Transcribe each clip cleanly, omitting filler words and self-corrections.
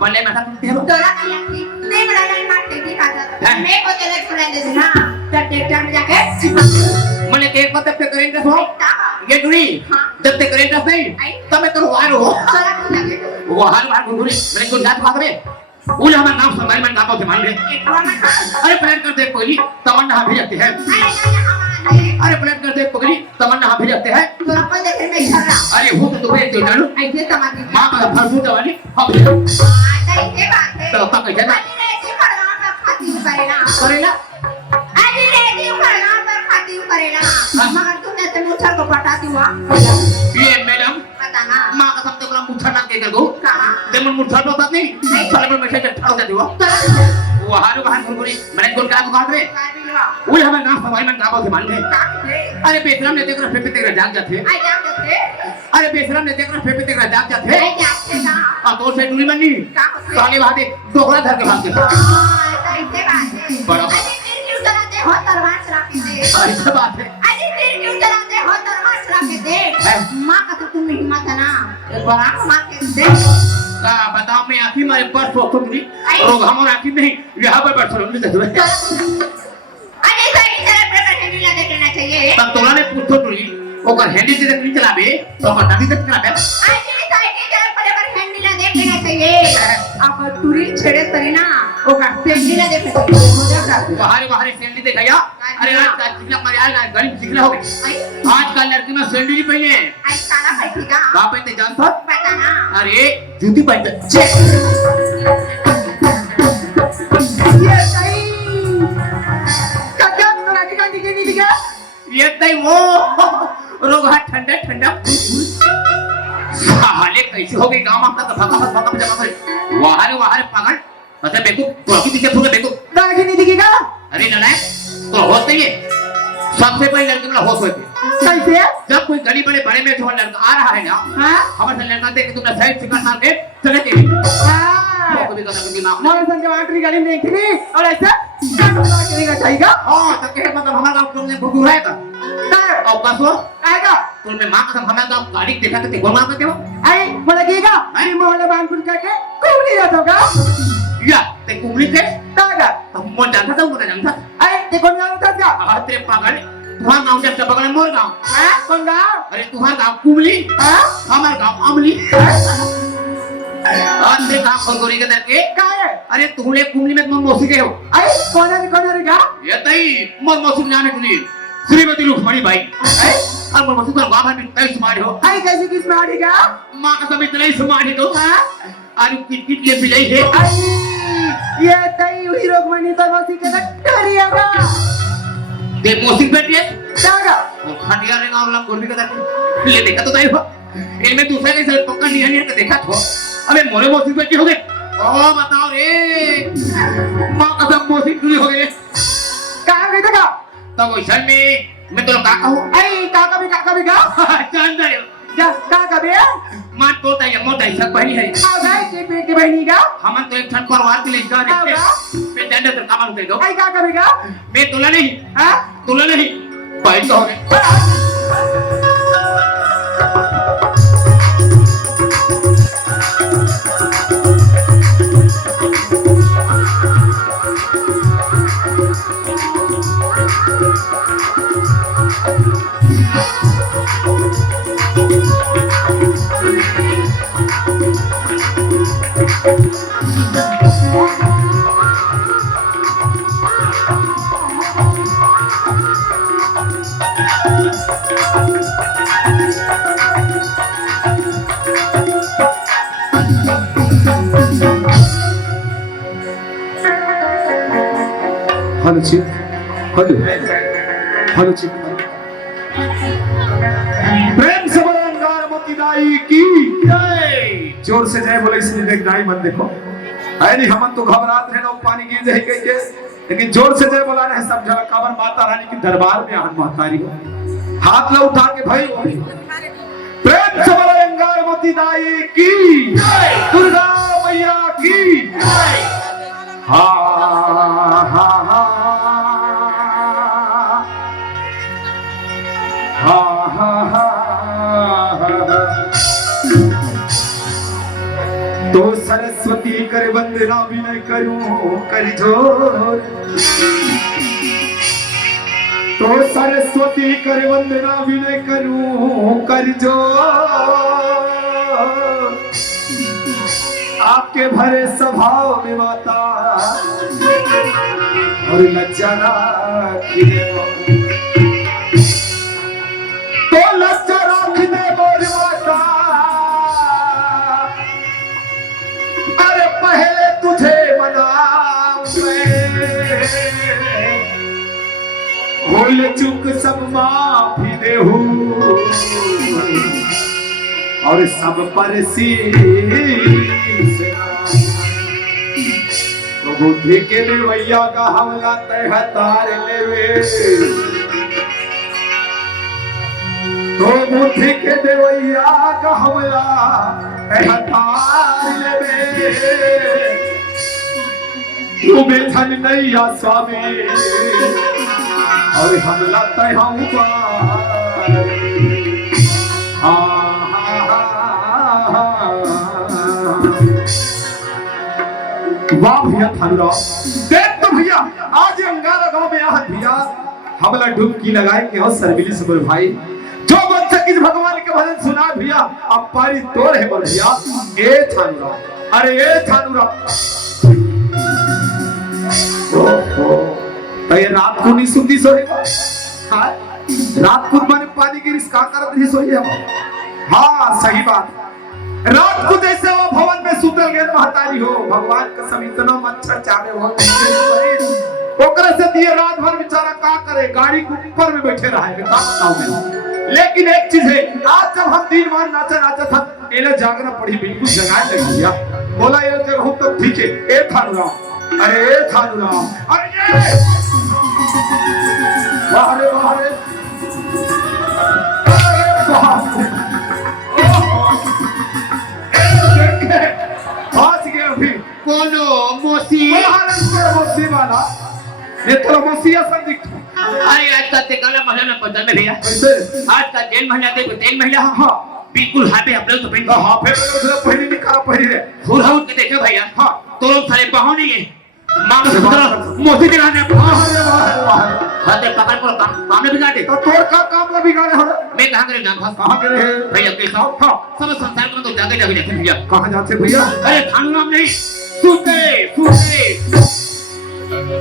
पल्ले में था तोरा नहीं बड़ा नहीं मारते की बात है मैं को तेरे छोड़ दे ना तो ट्रैक्टर में जाके मैंने केक पत्ते पे करेंगे सो ये दुरी जब तक करेंगे नहीं तब मैं तो वार हो तोरा को लगे वो हार गुरगुरी मैंने को जात भाग रे उल हमारा नाम समाई मन गांव से मान ले अरे प्लान कर दे कोई तमन्ना भी रखते हैं अरे प्लान कर दे कोई तमन्ना भी रखते हैं तोरा को देखे मैं इधर अरे वो तो तुम्हें तो जानू ऐसे तमन्ना मां का फरसू दवाली हम ये बात है तो पक गया ना ऐसे पड़ना पे खाती करेला करेला अरे रे पड़ना पे खाती करेला मगर तूने तो मुछर को पटाती हुआ ये मैडम पता ना मां का सब तो मुछर ना के कर दो कहां तेमन मुछर तो बात नहीं साले में मैसेज ठाड़ जाती हो वो हारू बहन गुरगुरी मैंने कोन का काट रे उल हमारा नाम समाई मन गांव से मान ले अरे बेशरम ने देखो फेफे तेरा जाग जाते आई जाग जाते अरे बेशरम ने देखो फेफे तेरा जाग जाते आई जागते ना आ तो से दूरी मनी साले भागे दोगला धर के भागते ऐसे बात है बड़ा अरे फिर क्यों चलाते हो तरवास रखे दे ऐसा बात है अरे फिर क्यों चलाते हो तरवास रखे दे मां का तो तुम हिम्मत है ना एक बार मां के दे का बताओ मैं आखिर मारे पर सोचो नहीं और हमारा आखिर नहीं यहां पर बैठ रहो नहीं तो अरे सही तरह प्रकार हैंडल लगा देना चाहिए तब तोला ने पूछो तुरी ओकर हैंडल से नहीं चलाबे तो ओकर नदी तक चलाबे अरे सही तरह प्रकार हैंडल लगा देना चाहिए अब तुरी छेड़े तरी ना ओकर हैंडल लगा देना चाहिए मजा कर बाहर सैंडल दे गया अरे आज का चिकला मारे आज गरीब चिकला हो गए आजकल लड़की में सैंडल ही पहने आई काला पहनेगा का पहनते जानता पता ना अरे जूती पहनते चेक ये सही कदम तोरा की गांधी के नहीं दिया ये तई वो रोग हाथ ठंडा ठंडा हाले कैसे हो गई गांव में तो फका जमा वाहरे पागल मतलब देखो तो की दिखे फुगे देखो गांधी नहीं दिखेगा अरे लड़ाई तो होते ही सबसे पहले लड़के में होश होते कैसे जब कोई गली बड़े में जो लड़का आ रहा है ना हां हमारे लड़का देख तुमने साइड से मार के चले गए हां को भी कदा कभी नाम मोर संग वाटरी गली में देखी और ऐसा करेगा चाहिएगा हां तो कहे मतलब हमारा गांव तुमने भुगु है का और कसो आएगा तुमने मां कसम हमारा गांव गाड़ी देखा तो गोमा में देव आई बोलेगा अरे मोहल्ले बांकुर का के कुमली रहतोगा या ते कुमली के तागा हम मन जानता था मुझे जानता आई ते कौन जानता था हां तेरे पागल तुम्हारा गांव जब बगल मोर गांव हां कौन गांव अरे तुम्हारा गांव कुमली हां हमारा गांव अमली अंधे गांव खंगोरी के दर के का है अरे तुमने कुमली में तुम मौसी के हो आई कौन है गा ये तई मन मौसी जाने तुनी श्रीमती लुक्ष्मणी बाई और मन मौसी को गांव में तई समाज हो आई कैसे किस में आड़ेगा मां का सब इतना ही समाज तो हां और किट ले बिलाई है आई ये तई हीरो मनी तो मौसी के डरिएगा दे मौसी बेटी है तागा खटिया रे गांव लम गोरबी का दर ले देखा तो तई हो इनमें दूसरा के साथ पक्का नहीं है देखा तो अबे मोरे मौसी बेटी हो गए ओ बताओ रे मां का सब मौसी पूरी हो गई कहां गई था तब वैसा में मैं तो का कहूं आई काका भी का जान रहे हो जा काका भी मां तो तय मोटा सब पहनी है आ गई के बेटी बहनी का हम तो एक छन परिवार के लिए जा रहे थे मैं डंडे तो काम कर दो आई काका भी का मैं तुला नहीं हां तुला नहीं पैसा हो गए अनुचित हेलो हेलो चिक प्रेम से बोलो अंगार मोती दाई की जय। जोर से जय बोले इसलिए देख दाई मन देखो है नहीं हम तो घबरात रहे ना पानी गिर जाए कहीं के, लेकिन जोर से जय बोला रहे सब जगह काबर माता रानी की दरबार में आन महतारी हो हाथ ला उठा के भाई प्रेम से बोलो अंगार मोती दाई की जय, दुर्गा मैया की जय। हा हा हा हा हा हा तो सरस्वती कर वंदना विनय करूं कर जोर, तो सरस्वती कर वंदना विनय करूं कर जोर। आपके भरे स्वभाव में माता और लज्जा राखने तो लज्जा राखने मोर माता। अरे पहले तुझे मनाऊं मैं, भूल चूक सब माफी देहूं और सब पर शीश तो बुद्धि के देवैया का हमला तय तार लेवे, तो बुद्धि के देवैया का हमला तय तार लेवे। तू बेधन नैया स्वामी और हमला तय हम वाह भैया थानूराव देख तो भैया आज अंगारा गांव में आहत भैया हमला डुबकी लगाए के और सरबिली से बोल भाई जो बच्चा किस भगवान के भजन सुना भैया अब पारी तोड़ है बोल भैया ए थानूराव अरे ए थानूराव तो ये रात को नहीं सुनती सोएगा हाँ रात को मैंने पानी की रिस्का करत नहीं सोई है। हाँ सही बात रात को जैसे वो भवन में सुतल गए महतारी हो भगवान का सब इतना मच्छर चाहे हो ओकरा से दिए रात भर बेचारा का करे गाड़ी के ऊपर में बैठे रहेंगे का बताऊं मैं। लेकिन एक चीज है आज जब हम दिन भर नाचा नाचा था एला जागना पड़ी बिल्कुल जगाए लग गया बोला ये जगह हो तो ठीक है ए थानूराव अरे ए थानूराव अरे बाहरे बाहरे कोनो मोसी मोसी वाला ये तो मोसिया संदिग्ध अरे आज का तेकाला महिला ना बदल में भैया कैसे आज का जेल महिला देखो जेल महिला हाँ बिल्कुल हाथे अपने तो पहन हाँ फिर उसने पहले निकाला पहले फूल हाउस के देखो भैया हाँ तो लोग सारे बाहों नहीं है मांग से मोसी दिलाने हाथे पकड़ को काम ने बिगाड़े तो तोड़ का काम ना बिगाड़े हो मैं कहां करे नाम कहां करे है भैया के साथ हाँ सब संसार को तो जाके जाके देखे भैया कहां जाते भैया अरे थानूराम नहीं सूते सूते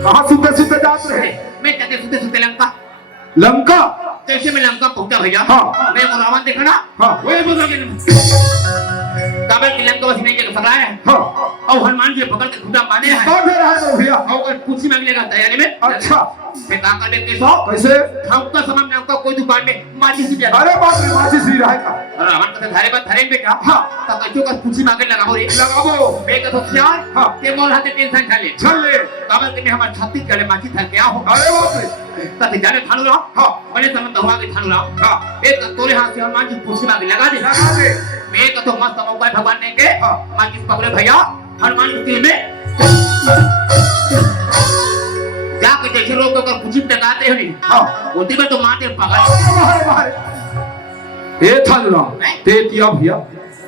कहां सुते सुते जाते रहे मैं जाते सूते सूते लंका जैसे मैं लंका पहुंचा भैया हाँ मैं वो रावण देखा ना हाँ वही बोल काबल की लंका बस नहीं जगह पकड़ा है हाँ और हनुमान जी पकड़ के खुदा माने हैं कौन दे रहा है भैया और कुर्सी मांग लेगा तैयारी में अच्छा मैं कहां कर लेते सो कैसे हम का समय में आपका कोई दुकान में माचिस भी अरे बाप रे माचिस भी रहेगा और रावण का धारे पर धारे बेटा हाँ तो कचो का कुर्सी मांगे लगाओ रे लगाओ मैं का तो सियार हाँ के मोर हाथे टेंशन खा ले चल ले काबल के में हमार छत्तीस गले माचिस धर के आओ अरे बाप रे तब जाने थानूराव हाँ बड़े समय तो हुआ के थानूराव हाँ एक तोरे हाथ से हनुमान जी कुर्सी मांगे लगा दे मैं का तो मस्त मौका भगवान ने के हाँ माचिस पकड़े भैया हनुमान जी में जाके जैसे लोग अगर कुछ टकाते हो नहीं हाँ होती में तो मारते पकड़ ए थानूराव ते किया भैया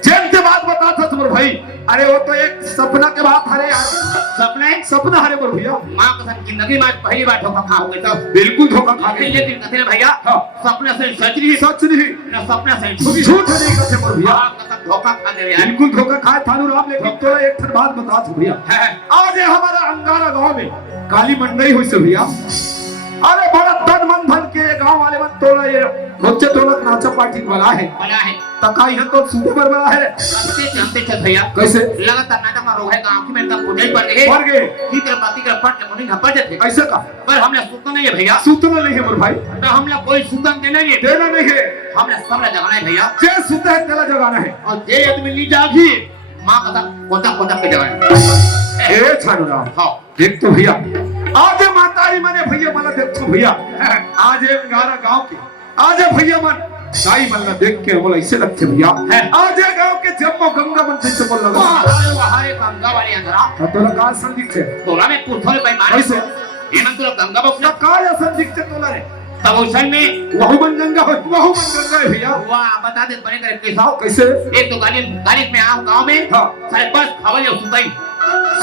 जेल से बात बता था तुम्हारे भाई अरे वो तो एक सपना के बात हरे यार सपना हरे बोल भैया मां कसम जिंदगी में पहली बार धोखा खा हुए तो बिल्कुल धोखा खा गए लेकिन कथे भैया हाँ सपना से सच नहीं सच नहीं ना सपना से झूठ नहीं कथे बोल भैया कसम धोखा खा गए यार बिल्कुल धोखा खाए थानूराव लेकिन तो एक ठन बात बता था भैया आज है हमारा अंगारा गांव में काली मंडई हुई से भैया अरे बड़ा तन मन धन के गांव वाले मन तोड़ा ये रोचे तोलत नाचा पार्टी वाला है तकाई है तो सूते पर बड़ा है जानते चल भैया कैसे लगातार नाटक में रोग है गांव की में तब मुझे पड़ गए मर गए की तरह बाती कर पट के मुनी नपड़ जाते ऐसे का पर हमने सुतना नहीं है भैया सूतना नहीं है मोर भाई तो हमने कोई सुतन देना नहीं है देना नहीं है हमने सबने जगाना है भैया जे सूता है तेला जगाना है और जे आदमी ली जागी मां का कोता कोता के जगाना ए छानूराम हां देख तो भैया आज मातारी मने भैया मला देख तो भैया आज एक गाना गांव के आज भैया मन दाई मन देख के बोला ऐसे लगते भैया आज गांव के जम्मो गंगा मन से बोल लगा अरे वहारे गंगा वाली अंदरा तोला का संदिक छे तोला में पुथले भाई मारे कैसे ये तो गंगा बक्सा का संदिक छे तोला रे तब उस में वहु मन गंगा हो वहु मन गंगा है भैया वाह बता दे बने करे कैसा कैसे एक तो गाली में आओ गांव में हां सारे बस खबर ले सुताई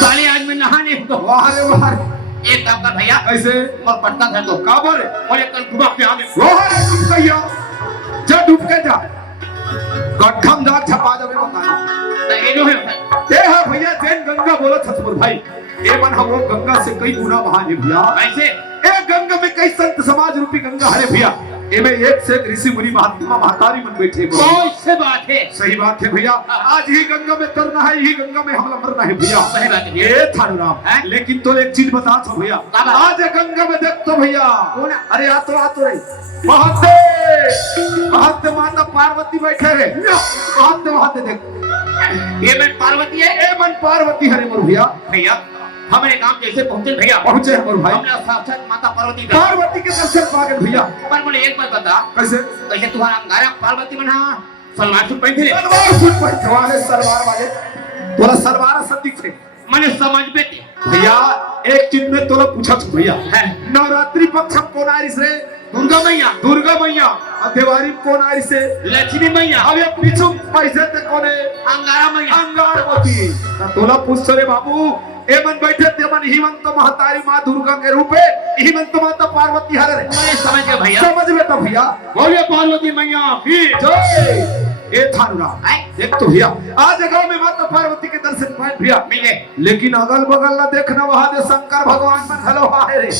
साले आज में नहाने को वाह रे वाह एक काम कर भैया कैसे और पटका घर तो काबर और एक कल डूबा के आगे वाह रे तुम कहिया जा डूब के जा गड्ढम जा छपा जावे बता तो ये जो है ए हां भैया जैन गंगा बोला छतपुर भाई ए मन हम वो गंगा से कई गुना महान है भैया ऐसे ए गंगा में कई संत समाज रूपी गंगा है भैया ए में एक से एक ऋषि मुनि महात्मा महतारी मन बैठे कौन से बात है सही बात है भैया आज ही गंगा में तरना है ही गंगा में हमला मरना है भैया सही बात है ए थारूराम लेकिन तो एक चीज बता छो भैया आज गंगा में देख तो भैया अरे आ तो रे महत्ते माता पार्वती बैठे रे महत्ते देख ये मैं पार्वती है ए मन पार्वती हरे मोर भैया भैया हमारे गांव जैसे पहुंचे भैया पहुंचे मोर भाई हमने साक्षात माता पार्वती का पार्वती के दर्शन पा गए भैया पर मुझे एक बात बता कैसे कैसे तुम्हारा अंगारा पार्वती बना सलवार सूट पहन थे सलवार सूट पहन वाले सलवार वाले तोला सलवार संदिक थे मैंने समझ बेटे भैया एक चीज में तोला पूछा तू भैया नवरात्रि पक्ष कौन आरिस रे दुर्गा मैया देवारी कौन आरिस से लक्ष्मी मैया अब ये पीछू पैसे ते कोने अंगारा मैया अंगारवती तोला पूछ रे बाबू ए मन बैठे ते मन हिमंत महतारी मां दुर्गा के रूप में हिमंत माता पार्वती हरे रे मैं समझ गया भैया समझ में तो भैया बोलिए पार्वती मैया की जय ए थारूराम देख तो भैया आज गांव में माता पार्वती के दर्शन पाए भैया मिले लेकिन अगल बगल ना देखना वहां दे शंकर भगवान मन हलो है रे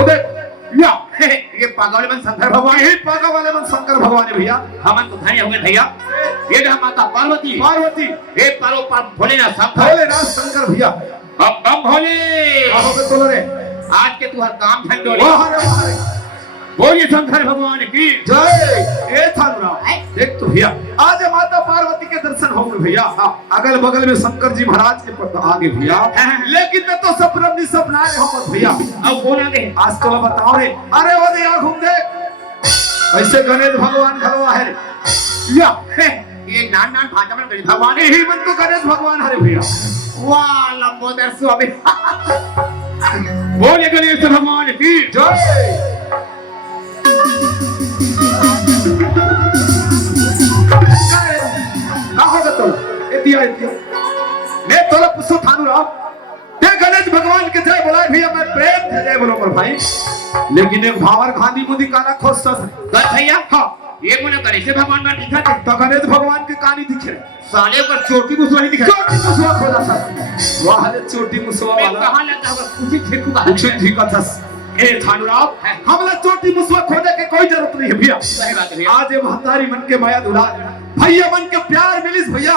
ओ देख या ये पागल में शंकर भगवान ही पागल वाले मन शंकर भगवान है भैया हमन तो धन्य होंगे भैया ये जो माता पार्वती पार्वती हे पारो भोलेनाथ सब भोलेनाथ शंकर भैया बम भोले आहो के तोला रे आज के तू हर काम धंधोले वाह रे वाह रे बोलिए शंकर भगवान की जय ए थारूराम देख तो भैया आज माता पार्वती के दर्शन हो गए भैया अगल बगल में शंकर जी महाराज के आगे भैया लेकिन मैं तो सपना नहीं सपना रहे हो भैया अब कौन आगे आज तो बताओ रे अरे वो दे आंख घूम दे ऐसे गणेश भगवान घरवा है या ये नान नान भाषा में भगवान ही मन तो गणेश भगवान हरे भैया वाह लंबोदर स्वामी बोलिए गणेश भगवान की जय मैं तोला पुष्प थानूराम ते गणेश भगवान के जय बोलाए भैया मैं प्रेम से जय बोलो भाई लेकिन एक भावर खानी मुदी काला खोजता भैया हाँ ये मुझे गणेश भगवान का दिखा थे तो गणेश भगवान के कहानी दिखे साले पर चोटी मुसवा नहीं दिखा चोटी मुसवा खोला था वाह रे चोटी मुसवा वाला कहां लगता होगा कुछ ठेकू का कुछ ठीक था ए थानूराम हमला चोटी मुसवा खोजे के कोई जरूरत नहीं है भैया सही बात है आज ये महतारी मन के माया दुलार भैया मन के प्यार मिलिस भैया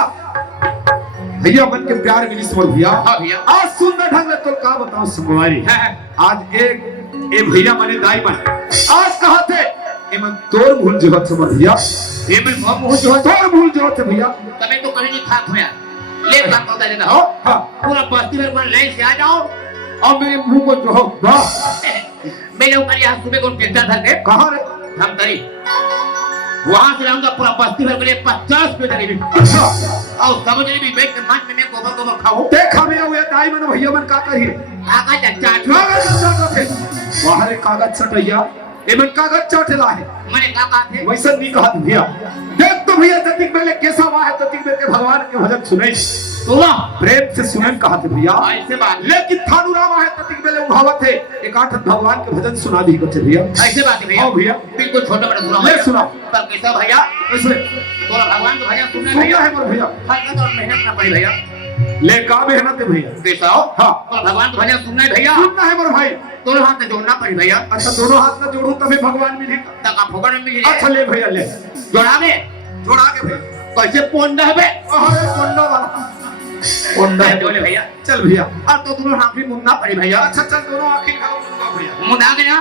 भैया मन के प्यार मिलिस बोल भैया हां भैया आज सुंदर ढंग से तो का बताऊं सुकुमारी आज एक ए भैया माने दाई मन आज कहा थे ए मन तोर भूल जो है भैया ए मन मोह जो है तोर भूल जो है भैया तमे तो कहीं नहीं था होया ले काम बता देता हो हां पूरा बस्ती भर में लाइन से आ जाओ और मेरे मुंह को जो हो मेरे ऊपर यहाँ सुबह को टेंटर धर के कहां रे हम करी वहां से लाऊंगा पूरा बस्ती भर के लिए 50 पे करीब अच्छा और समझ नहीं भी बैठ के मांच में मैं गोबर खाओ देख हमें हुए दाई मन भैया मन का करी कागज अच्छा कागज चाटे वहां रे कागज चटैया एमन कागज चाटेला है मैंने का कहा थे वैसा नहीं कहा भैया देख तो भैया जतिक पहले कैसा हुआ है ततिक में के भगवान के भजन सुने सुना प्रेम से सुनन कहा थे भैया ऐसे बात लेकिन थानूराम है ततिक पहले उठावत है एक आठ भगवान के भजन सुना दी बच्चे भैया ऐसे बात है भैया हां भैया बिल्कुल छोटा बड़ा सुना ले सुना पर कैसा भैया कैसे तोरा भगवान के भजन सुनना सुनना भैया है मोर भैया हल्का तो मेहनत ना पड़ी भैया ले का मेहनत है भैया कैसा हो हां तोरा भगवान के भजन सुनना है भैया सुनना है मोर भाई दोनों हाथ में जोड़ना पड़ी भैया अच्छा दोनों हाथ में जोड़ू तभी भगवान मिलेगा तक आप फोकट में मिल अच्छा ले भैया ले जोड़ा दे जोड़ा के भाई कैसे पोंडा है बे अरे कोंडा वाला कोंडा है बोले भैया चल भैया अब तो दोनों हाथ भी मुन्ना पड़ी भैया अच्छा चल दोनों आखिर खाओ भैया मुन्ना गया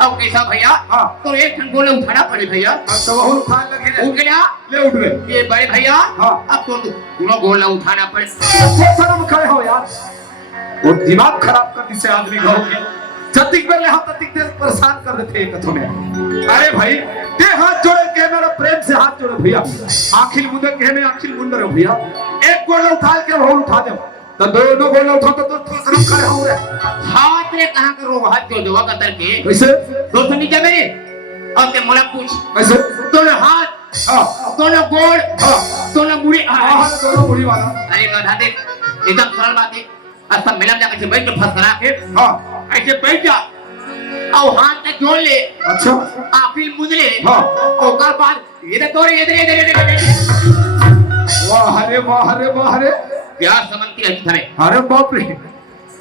अब कैसा भैया हाँ। तो एक ठन गोले उठाना पड़ी भैया अब तो बहुत उठान लगे उठ गया ले उठ गए ये बड़े भैया हाँ। अब तो दोनों गोला उठाना पड़े शर्म खड़े हो यार और दिमाग खराब कर दिसे आदमी कहोगे जतिक बेले हाथ ततिक दे परेशान कर देते एक कथो में अरे भाई ते हाथ जोड़े के मेरा प्रेम से हाथ जोड़ो भैया आखिर मुंडे के में आखिर मुंडे रो भैया एक गोला उठा के वो उठा दे तो दोनों गोला उठा तो शर्म खड़े हो रे हाथ रे कहां करो हाथ जोड़ दो कतर के कैसे दोस्तों नीचे मेरे अब ते मोला पूछ कैसे दोनों हाथ हां दोनों गोड़ हां दोनों मुड़ी हां दोनों मुड़ी वाला अरे गधा देख एकदम सरल बात है सब मिला मिला के बैठ के फंस करा के हां ऐसे बैठ जा और हाथ में जोड़ ले अच्छा आखिर मुदले हाँ। ओकर बाद ये तोरे इधर वाह रे वाह रे वाह रे क्या समझती है तुम्हें अरे बाप रे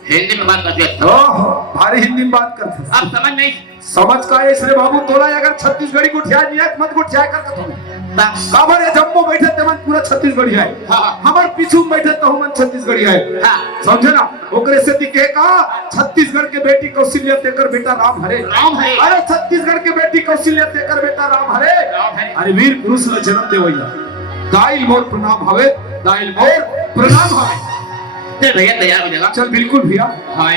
हिंदी में बात करती है ओह भारी हिंदी में बात करते अब समझ नहीं समझ का है इसरे बाबू तोला अगर छत्तीसगढ़ी को ठिया नियत मत को ठिया कर तुम्हें काबर है जम्मू बैठे तेमन पूरा छत्तीसगढ़ी है हाँ। हमर पीछू बैठे तो हमन छत्तीसगढ़ी है हाँ। समझे ना ओकरे से दिखे का छत्तीसगढ़ के बेटी कौशल्या तेकर बेटा राम हरे राम हरे अरे छत्तीसगढ़ के बेटी कौशल्या तेकर बेटा राम हरे अरे वीर पुरुष ल जन्म देवैया दाइल मोर प्रणाम हवे दाइल मोर प्रणाम हवे चल भैया तैयार हो जाएगा चल बिल्कुल भैया हाँ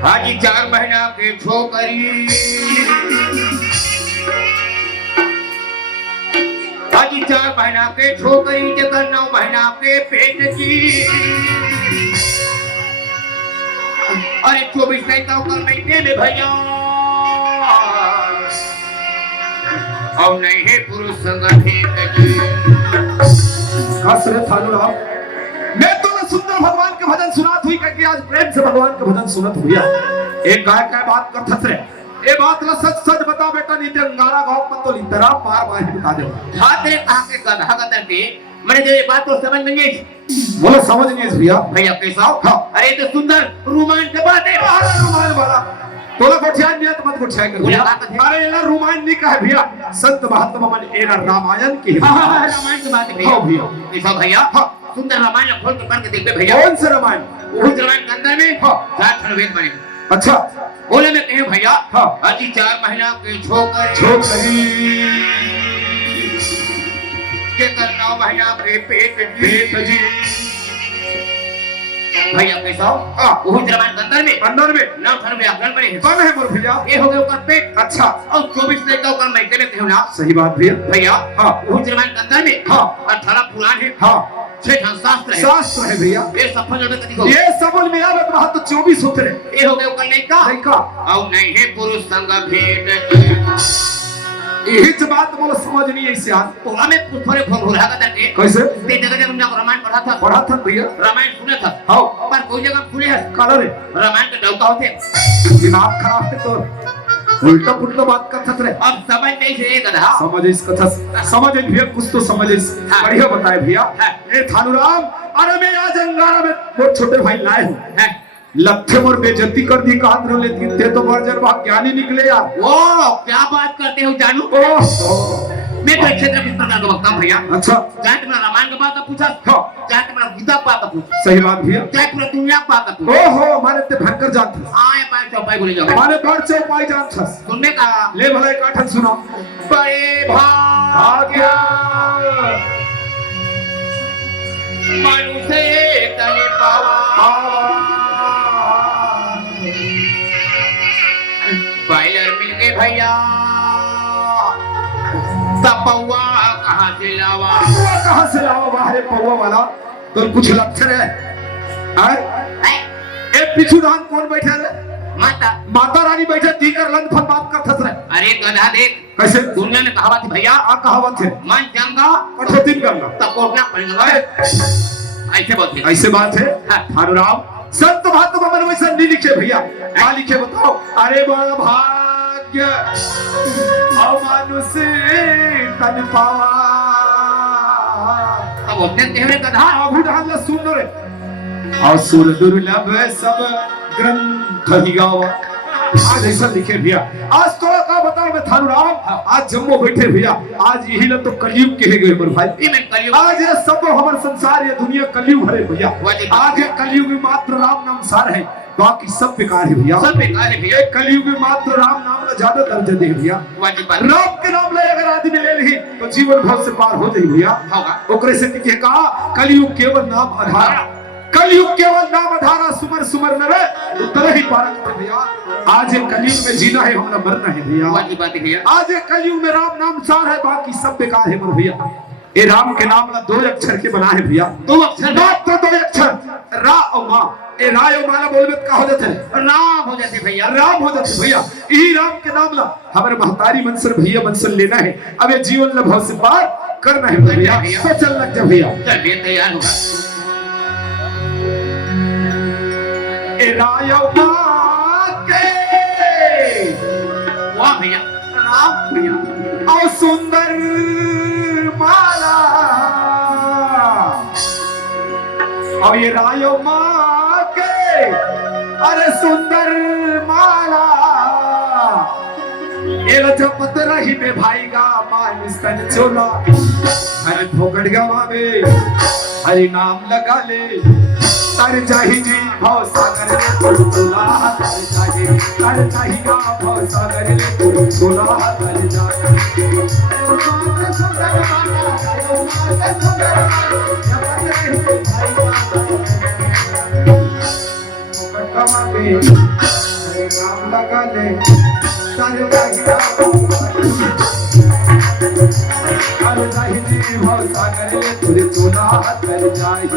आज 4 महीना के छोकरी आज 4 महीना के छोकरी जकर 9 महीना के पेट की अरे 24 नहीं तो कर महीने में भैया और नहीं है पुरुष संगठित की रे थानू राम मैं तो ना सुंदर भगवान के भजन सुनात हुई कि आज प्रेम से भगवान के भजन सुनत हुआ एक गाय का बात करथस रे ए बात ला सच सच बता बेटा नहीं ते अंगारा गांव मत तो लितरा पार मार बता दे हाथ रे कहां के गधा गदर के मैंने जो ये बात तो समझ नहीं आई बोलो समझ नहीं भैया भैया कैसा हाँ। अरे तो सुंदर रोमांच के बात है रुमाल वाला तोला गोठिया नियत मत गोठिया कर भैया अरे एला रुमाल नहीं कहे भैया संत महात्मा मन एरा रामायण की रामायण की बात है भैया हाँ भैया कैसा भैया हाँ। सुंदर रामायण खोल के पढ़ के देखते भैया कौन से रामायण वो रामायण के अंदर में हाँ। 4 खंड वेद बने अच्छा बोले में कहे भैया हाँ। अजी 4 महीना के छोकरी छोकरी के कर 9 महीना के पेट जी भैया कैसा हाँ। वो रामायण के अंदर में 9 खंड व्याकरण बने हैं कौन है मोर भैया ये हो गए ऊपर पेट अच्छा और 24 नहीं तो कर महीने में कहना सही बात भैया भैया हाँ। वो रामायण के अंदर में हाँ। 18 पुराण है हाँ 6 शास्त्र है शास्त्र है भैया ये सफल होने कदी को ये सबल में आवत बात तो 24 होते रहे ये हो गए ऊपर नहीं का नहीं का और नहीं है पुरुष संग भेंट यही तो बात बोलो समझ नहीं ऐसे आज तो हमें थोड़े घोरा का करके कैसे ते जगह जब हमने रामायण पढ़ा था पढ़ा था भैया रामायण सुना था हाँ पर कोई जगह सुने है कलर है रामायण के डौका होते दिमाग खराब है तो उल्टा पुल्टा बात करता रहे अब समझ नहीं से गधा समझ इस कथा समझ भैया कुछ तो समझ इस बढ़िया बताए भैया ए थानूराम अरे मैं आज अंगारा में बहुत छोटे भाई लाए हूँ लत्थे मोर बेइज्जती कर दी कहां रो लेती ते तो बर्जर बा ज्ञानी निकले यार वो क्या बात करते हो जानू मैं तो क्षेत्र किस प्रकार का वक्ता हूं भैया अच्छा चाहे तुम्हारा रामायण का बात पूछा हाँ चाहे तुम्हारा गीता का बात पूछा सही बात भैया चाहे पूरा दुनिया का बात पूछा ओहो माने ते भयंकर जानत आए पाए चौपाई बोले जाओ माने बढ़ चौपाई जानत सुनने का ले भला एक आठन सुना बड़े भाग्य मनुष्य तने पावा बाइलर मिल गए भैया तपौआ कहाँ से लावा बाहरे पौवा वाला तो कुछ लक्षण है ए पिछू धान कौन बैठा है माता रानी बैठे दीकर लंग फन बात करत रहे अरे गधा देख कैसे दुनिया में कहावत है भैया आ कहावत है मन जंगा कठोतिन करना तब कोटना पड़ेगा ऐसे बोलते ऐसे बात है थानूराम संत महात्मा मन वैसा नहीं लिखे भैया क्या लिखे बताओ अरे बड़ा भाग्य अमानुष तन पावा अब अपने तेरे कथा आभू ढाल सुन रे असुर दुर्लभ सब ग्रंथ ही गावा आज ऐसा लिखे भैया। आज थोड़ा का बताओ मैं थारू राम, आज जम्मू बैठे भैया, आज यही लोग तो कलयुग के है गए मेरे भाई। ये मैं कलयुग आज ये सब हमारे संसार ये दुनिया कलयुग है भैया। आज ये कलयुग में मात्र राम नाम सार है, बाकी सब बेकार है भैया। सब बेकार है भैया। ये कलयुग में मात्र राम नाम का ज्यादा दर्जा दे भैया। राम के नाम ले अगर आदमी ले ली तो जीवन भर से पार हो जाए भैया। होगा। ओकरे से किए कहा कलयुग केवल नाम आधारा, कलयुग केवल नाम आधारा, सुमर सुमर नरे उतर ही पारक है भैया। आज ये कलयुग में जीना है, हमारा मरना है भैया। बात है भैया। आज ये कलयुग में राम नाम सार है, बाकी सब बेकार है मोर भैया। ये राम के नाम ना 2 अक्षर के बना है भैया। 2 अक्षर मात्र 2 अक्षर, रा और माँ। ये रा और माला बोलबे का हो जाते हैं राम हो जाते भैया। राम हो जाते भैया। यही राम के नाम ला हमारे महतारी मनसर भैया मनसर लेना है। अब ये जीवन ला भाव से पार करना है भैया। तो चल लग जा भैया। चल भैया तैयार होगा। ए रायो माँ के वाह भैया। राम भैया। और सुंदर माला, और ये रायो माँ के अरे सुंदर माला, ये जपत रही में भाई गा मान स्तन चोला, अरे भोगड़ गवा में हरि नाम लगा ले, तर जाही जी भाव सागर ले तुला, तर जाही गा भाव सागर ले तुला, तर जाही नाम लगा ले, तर जाही जी भाव सागर ले तुला, तर जाही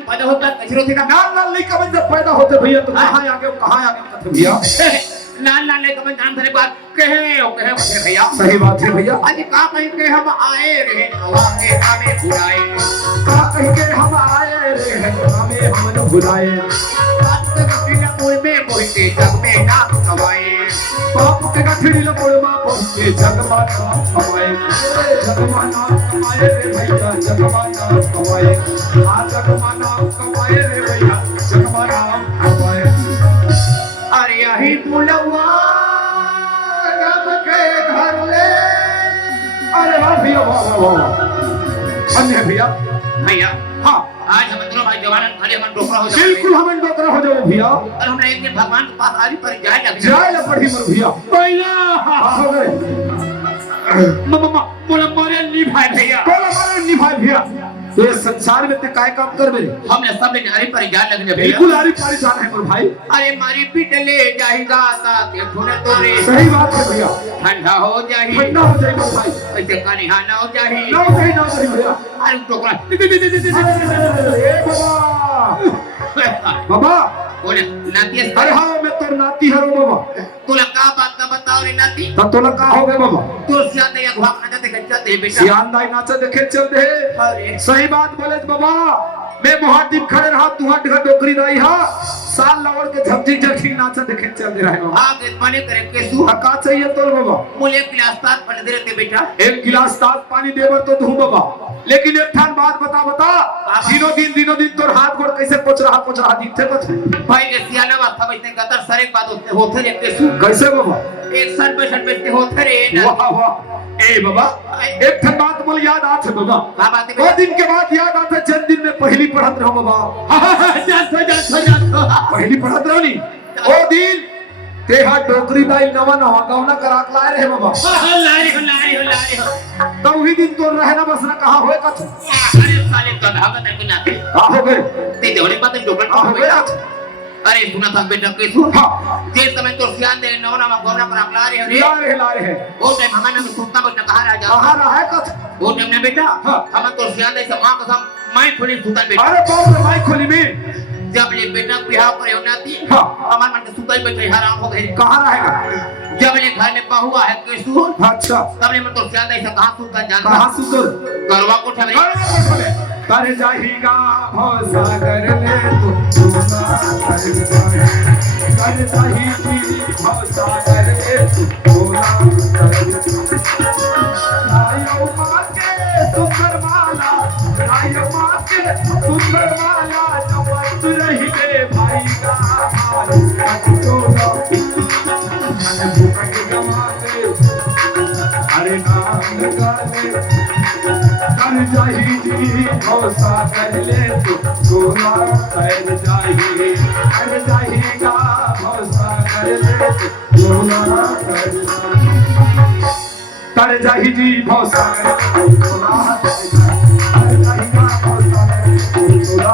पैदा होता कचरो थे का नाल नाल लइका बन जब पैदा होते भैया तो कहां आगे कथे भैया। नाल नाल लेकर बन जान धरे बात कहे ओ कहे बसे भैया। सही बात है भैया। आज का कहीं के हम आए रहे हवाके हमें भुलाए, का कहीं के हम आए रहे हमें हमन भुलाए, बात के बिना कोई में कोई जग में ना कमाए, बाप के गठड़ी लपोड़ मां पहुंचे जग में ना कमाए, जग में ना कमाए रे भैया, जग में ना कमाए, आ जग में ना कमाए रे भैया, जग में ना कमाए। अरे यही बुलवा रब के घर ले, अरे वाह भैया वाह वाह अन्य भैया। भैया हाँ आज हम दोनों भाई जवान खाली हम डोकरा हो जाए, बिल्कुल हम डोकरा हो जाओ भैया। और हमने एक दिन भगवान के पास आरी पर जाए ना पड़ी मर भैया। भैया हो गए मम्मा मोला मारे नी भाई भैया, बोला मारे नी भाई भैया। तो ये संसार में ते काय काम कर मेरे, हमने सब ने आरी पर जान लगने भैया। बिल्कुल आरी पारी जान है मेरे भाई। अरे मारी पीट ले जाएगा ता के धुन तोरे, सही बात है भैया। ठंडा हो जाही, ठंडा हो जाए मेरे भाई, ऐसे कानी हाना हो जाही ना कहीं ना कहीं भैया। अरे टोकरा ए बाबा बाबा बोले नाती अरे हाँ मैं तो नाती हूँ बाबा। तोला का बात ना बताओ रे नाती, तब तोला का हो गए बाबा। तो सियाने या घाक ना देखे चलते बेटा, सियानदाई नाचा देखे चल दे। अरे सही बात बोले बाबा। मैं बहुत दिन खड़े रहा तू हट घर डोकरी रही हा, साल लवड़ के झपझिक झपझिक नाचा देखे चल दे रहे बाबा। आगे पानी करे केसु का चाहिए तोल बाबा। मुझे गिलास तार पन दे रहे बेटा, एक गिलास ताज पानी देवर तो दूं बाबा, लेकिन एक ठान बात बता दिनों दिन तोर हाथ गोड़ कैसे पोछ रहा दिखते कथे भाई के सियाना वास्ता बैठने का तर सारे बात उसने होते रे केसु कैसे बाबा। एक साल बैठते होते रे वाह वाह। ए बाबा एक ठन बात बोल याद आथे बाबा। का बात वो दिन के बाद याद आथे जन्मदिन में पहली पढ़त रहो बाबा। जातो पहली पढ़त रहो नी ओ दिन तेहा डोकरी दाई नवा गौना करा के लाए रहे बाबा। लारी हो तो वही दिन तो रहना बस ना कहा होए कथ अरे साले तो भागत है बिना के का हो गए ते जोड़े बात डोकन का हो गए आज। अरे सुना था बेटा केसु हां जे समय तो सियान दे नवना में गौना पर ला रहे रे ला रहे वो टाइम हमारा में सुनता बच्चा कहां रह जा कहां रहा है कथ वो टाइम ने बेटा हाँ। हम तो सियान दे से मां कसम मैं खुली सुता बेटा। अरे बाप रे माई खोली में जब ले बेटा बिहाव पर होना थी हाँ। हमार मन के सुताई बैठे हराम हो गए। कहां रहेगा जब ले घर में बहुआ है केसु अच्छा तब ले मैं तो सियान दे से कहां सुता जान कहां सुतर गरवा कोठा में तर जाहिगा भव सागर ले तू सोना तर जाही जी भव सागर ले तू सोना रायो माँ के सुंदर माला रायो माँ के सुंदर माला जपत रही रे भाई का मन भूख गवाले अरे नाम गाले कर जाही जी भव सागर ले तू सोना कर जाही गा भव सागर ले तू सोना कर जाही जी भव सागर ले तू सोना कर जाही गा भव सागर ले तू सोना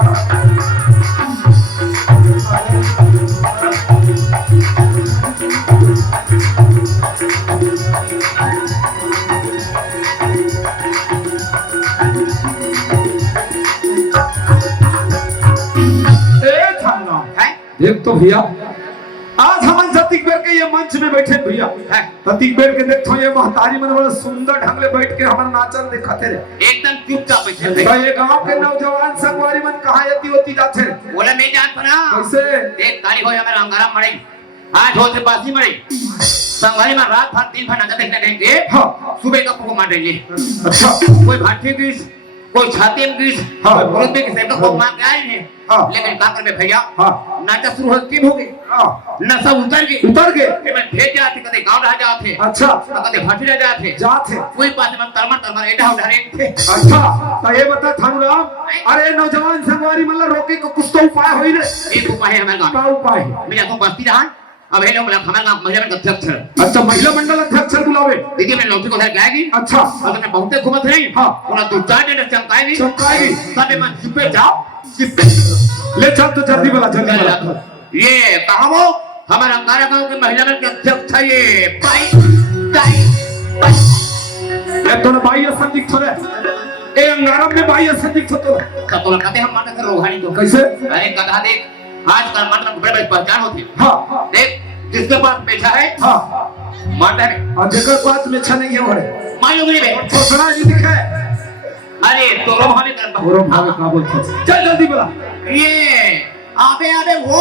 देख तो भैया आज हम सतीक बेर के ये मंच में बैठे भैया सतीक बेर के देखो ये महतारी मन बड़ा सुंदर ढंग ले बैठ के हमारा नाचन दिखाते रहे एकदम चुपचाप बैठे थे। भाई ये गांव के नौजवान संगवारी मन कहां यति होती जाते बोला नहीं जान पना कैसे देख ताली होय हमारा अंगारा मड़ई आज होते बासी मड़ई संगवारी में रात भर दिन भर नजर देखने देंगे। हां सुबह का फूक मार देंगे। अच्छा कोई भाटी की कोई छाती में किस हाँ बहुत भी किसी का फूक मार के आए हैं। हाँ लेकिन का कर में भैया हाँ नाटक शुरू हो तीन हो गए। हाँ नशा उतर गए फिर मैं भेज जाते कदे गांव रह जाते। अच्छा कदे भाटी रह जाते कोई पास में तरमर एडा उधारे थे। अच्छा तो ये बता थानुराम अरे नौजवान संगवारी मतलब रोके को कुछ तो उपाय होई रे। एक उपाय है हमारे गांव क्या उपाय मैं तो बस्ती रहा अब हेलो मतलब हमारे गांव महिला मंडल अध्यक्ष है। अच्छा महिला मंडल अध्यक्ष बुलावे देखिए मैं लौटी को उधर जाएगी। अच्छा अगर मैं बहुत घूमत रही हां पूरा दो चार दिन चमकाएगी तबे मन सिपे जाओ सिपे ले चल तो जल्दी वाला ये कहां वो हमारा अंगारा गांव के महिला मंडल अध्यक्ष है ये पाई ये तो भाई संदिग्ध छोरे ए अंगारा में भाई संदिग्ध तो कहते हम मानते थे रोहानी तो कैसे अरे गधा देख आजकल मतलब बड़े बड़े पहचान होती है। हाँ देख जिसके पास पेशा है हाँ मारता है और जेकर पास में अच्छा नहीं है वो मालूम नहीं है तो सुना जी दिखा अरे तोरो भावे करता तोरो भावे का बोलता चल जल्दी बोला ये आबे आबे वो